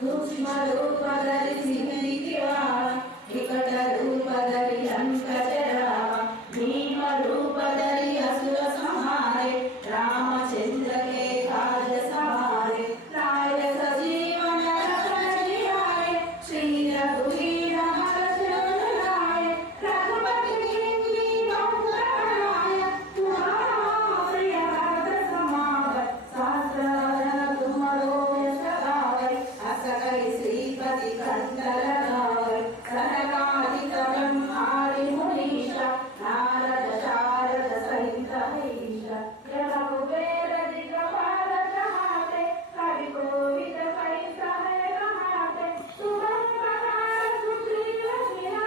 सूक्ष्म रूप धरिಸಿ विकट रूप धरि लंक जरावा भीम रूप धरि असुर संहारे रामचंद्र के काज सवारे लाय सजीवन रतन जियाए श्री रघुवीर हर्ष लाए रघुपति कीर्ति मंगलाय तुम्हारा प्रिय भक्त समावै सहस्र तुम्हारो यश गावै अस कहि श्रीपति कंठ लगावै सनकादिक ब्रह्मादि मुनीश नारद शारद सहित हरीश यम कुबेर दिगंबर चहाते कवि कोविद कहि सहे कहाते सुमंगल सुग्रीव कीना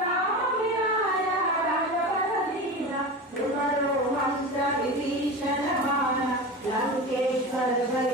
राम मिलाय राजपथ दीना तुम्हारो मंत्र विभीषण माना लंकेश्वर भय